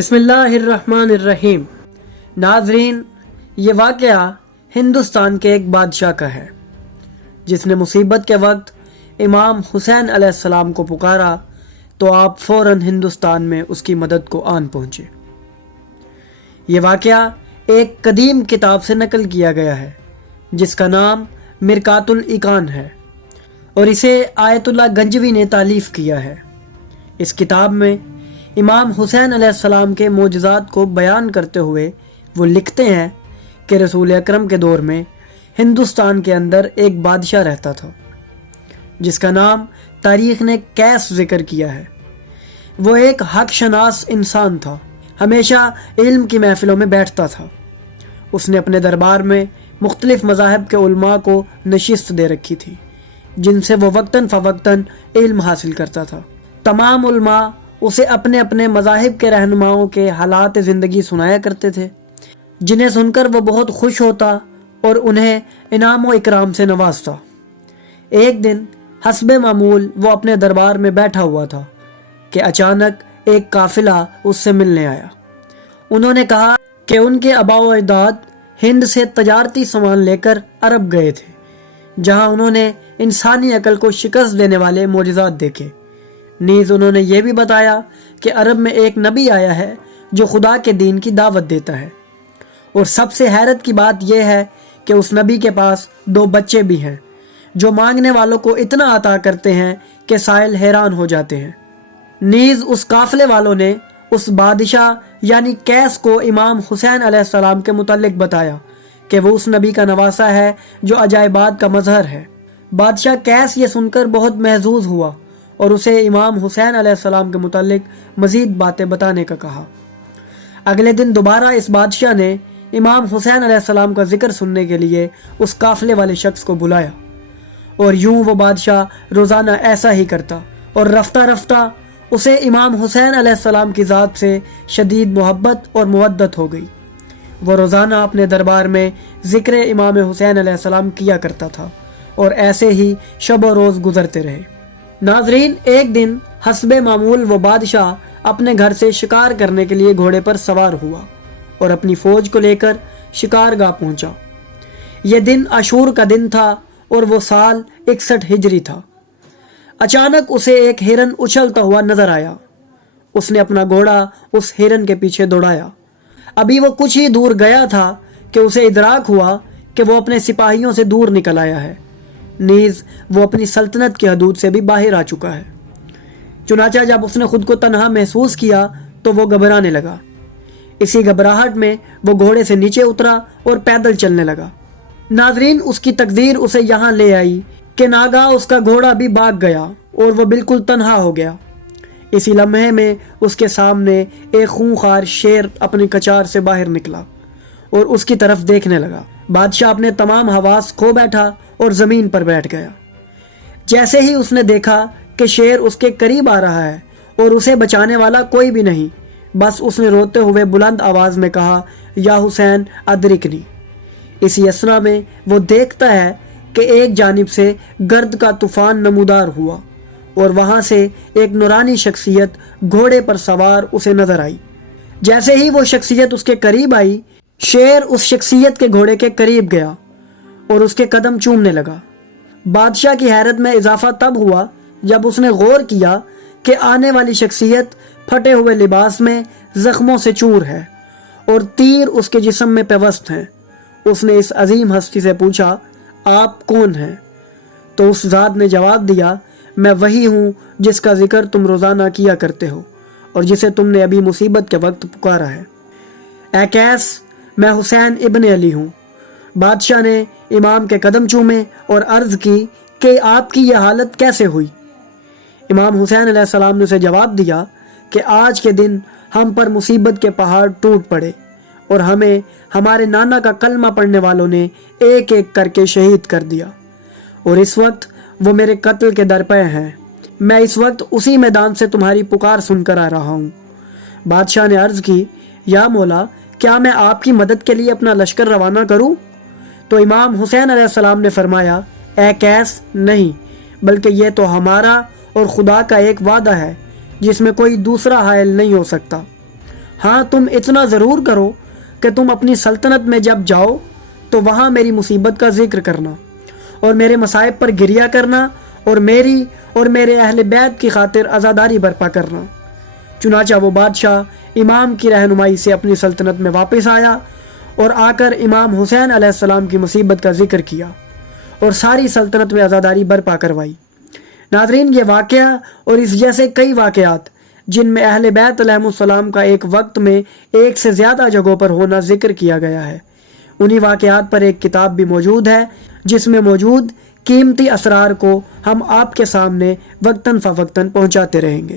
بسم اللہ الرحمن الرحیم۔ ناظرین، یہ واقعہ ہندوستان کے ایک بادشاہ کا ہے جس نے مصیبت کے وقت امام حسین علیہ السلام کو پکارا تو آپ فوراً ہندوستان میں اس کی مدد کو آن پہنچے۔ یہ واقعہ ایک قدیم کتاب سے نقل کیا گیا ہے جس کا نام مرکات الایقان ہے اور اسے آیت اللہ گنجوی نے تالیف کیا ہے۔ اس کتاب میں امام حسین علیہ السلام کے معجزات کو بیان کرتے ہوئے وہ لکھتے ہیں کہ رسول اکرم کے دور میں ہندوستان کے اندر ایک بادشاہ رہتا تھا جس کا نام تاریخ نے قیس ذکر کیا ہے۔ وہ ایک حق شناس انسان تھا، ہمیشہ علم کی محفلوں میں بیٹھتا تھا۔ اس نے اپنے دربار میں مختلف مذاہب کے علماء کو نشست دے رکھی تھی جن سے وہ وقتاً فوقتاً علم حاصل کرتا تھا۔ تمام علماء اسے اپنے اپنے مذاہب کے رہنماؤں کے حالات زندگی سنایا کرتے تھے، جنہیں سن کر وہ بہت خوش ہوتا اور انہیں انعام و اکرام سے نوازتا۔ ایک دن حسب معمول وہ اپنے دربار میں بیٹھا ہوا تھا کہ اچانک ایک قافلہ اس سے ملنے آیا۔ انہوں نے کہا کہ ان کے آباء و اجداد ہند سے تجارتی سامان لے کر عرب گئے تھے، جہاں انہوں نے انسانی عقل کو شکست دینے والے معجزات دیکھے۔ نیز انہوں نے یہ بھی بتایا کہ عرب میں ایک نبی آیا ہے جو خدا کے دین کی دعوت دیتا ہے، اور سب سے حیرت کی بات یہ ہے کہ اس نبی کے پاس 2 بچے بھی ہیں جو مانگنے والوں کو اتنا عطا کرتے ہیں کہ سائل حیران ہو جاتے ہیں۔ نیز اس قافلے والوں نے اس بادشاہ یعنی قیس کو امام حسین علیہ السلام کے متعلق بتایا کہ وہ اس نبی کا نواسا ہے جو عجائبات کا مظہر ہے۔ بادشاہ قیس یہ سن کر بہت محظوظ ہوا اور اسے امام حسین علیہ السلام کے متعلق مزید باتیں بتانے کا کہا۔ اگلے دن دوبارہ اس بادشاہ نے امام حسین علیہ السلام کا ذکر سننے کے لیے اس قافلے والے شخص کو بلایا، اور یوں وہ بادشاہ روزانہ ایسا ہی کرتا اور رفتہ رفتہ اسے امام حسین علیہ السلام کی ذات سے شدید محبت اور مودت ہو گئی۔ وہ روزانہ اپنے دربار میں ذکر امام حسین علیہ السلام کیا کرتا تھا اور ایسے ہی شب و روز گزرتے رہے۔ ناظرین، ایک دن حسب معمول وہ بادشاہ اپنے گھر سے شکار کرنے کے لیے گھوڑے پر سوار ہوا اور اپنی فوج کو لے کر شکار گاہ پہنچا۔ یہ دن عاشور کا دن تھا اور وہ سال 61 ہجری تھا۔ اچانک اسے ایک ہرن اچھلتا ہوا نظر آیا۔ اس نے اپنا گھوڑا اس ہرن کے پیچھے دوڑایا۔ ابھی وہ کچھ ہی دور گیا تھا کہ اسے ادراک ہوا کہ وہ اپنے سپاہیوں سے دور نکل آیا ہے، نیز وہ اپنی سلطنت کی حدود سے بھی باہر آ چکا ہے۔ چنانچہ جب اس نے خود کو تنہا محسوس کیا تو وہ گھبرانے لگا۔ اسی گھبراہٹ میں وہ گھوڑے سے نیچے اترا اور پیدل چلنے لگا۔ ناظرین، اس کی تقدیر اسے یہاں لے آئی کہ ناگہاں اس کا گھوڑا بھی بھاگ گیا اور وہ بالکل تنہا ہو گیا۔ اسی لمحے میں اس کے سامنے ایک خونخوار شیر اپنی کچار سے باہر نکلا اور اس کی طرف دیکھنے لگا۔ بادشاہ اپنے تمام حواس کھو بیٹھا اور زمین پر بیٹھ گیا۔ جیسے ہی اس نے دیکھا کہ شیر اس کے قریب آ رہا ہے اور اسے بچانے والا کوئی بھی نہیں، بس اس نے روتے ہوئے بلند آواز میں کہا، یا حسین ادرکنی۔ اسی اسنا میں وہ دیکھتا ہے کہ ایک جانب سے گرد کا طوفان نمودار ہوا اور وہاں سے ایک نورانی شخصیت گھوڑے پر سوار اسے نظر آئی۔ جیسے ہی وہ شخصیت اس کے قریب آئی، شیر اس شخصیت کے گھوڑے کے قریب گیا اور اس کے قدم چومنے لگا۔ بادشاہ کی حیرت میں اضافہ تب ہوا جب اس نے غور کیا کہ آنے والی شخصیت پھٹے ہوئے لباس میں زخموں سے چور ہے اور تیر اس کے جسم میں پیوست ہیں۔ اس نے اس عظیم ہستی سے پوچھا، آپ کون ہیں؟ تو اس ذات نے جواب دیا، میں وہی ہوں جس کا ذکر تم روزانہ کیا کرتے ہو اور جسے تم نے ابھی مصیبت کے وقت پکارا ہے۔ اے قیس، میں حسین ابن علی ہوں۔ بادشاہ نے امام کے قدم چومے اور عرض کی کہ آپ کی یہ حالت کیسے ہوئی؟ امام حسین علیہ السلام نے اسے جواب دیا کہ آج کے دن ہم پر مصیبت کے پہاڑ ٹوٹ پڑے اور ہمیں ہمارے نانا کا کلمہ پڑھنے والوں نے ایک ایک کر کے شہید کر دیا، اور اس وقت وہ میرے قتل کے درپے ہیں۔ میں اس وقت اسی میدان سے تمہاری پکار سن کر آ رہا ہوں۔ بادشاہ نے عرض کی، یا مولا، کیا میں آپ کی مدد کے لیے اپنا لشکر روانہ کروں؟ تو امام حسین علیہ السلام نے فرمایا، اے قیس، نہیں، بلکہ یہ تو ہمارا اور خدا کا ایک وعدہ ہے جس میں کوئی دوسرا حائل نہیں ہو سکتا۔ ہاں تم اتنا ضرور کرو کہ تم اپنی سلطنت میں جب جاؤ تو وہاں میری مصیبت کا ذکر کرنا اور میرے مصائب پر گریہ کرنا اور میری اور میرے اہل بیت کی خاطر عزاداری برپا کرنا۔ چنانچہ وہ بادشاہ امام کی رہنمائی سے اپنی سلطنت میں واپس آیا اور آ کر امام حسین علیہ السلام کی مصیبت کا ذکر کیا اور ساری سلطنت میں عزاداری برپا کروائی۔ ناظرین، یہ واقعہ اور اس جیسے کئی واقعات جن میں اہل بیت علیہ السلام کا ایک وقت میں ایک سے زیادہ جگہوں پر ہونا ذکر کیا گیا ہے، انہی واقعات پر ایک کتاب بھی موجود ہے جس میں موجود قیمتی اسرار کو ہم آپ کے سامنے وقتاً فوقتاً پہنچاتے رہیں گے۔